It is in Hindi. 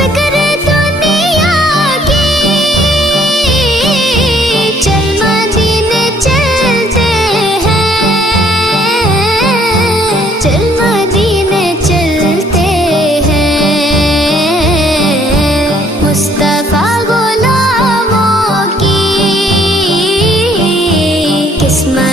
फिक्र दुनिया की, चल मदीने चलते हैं, चल मदीने चलते हैं। मुस्तफा गुलामों की किस्मत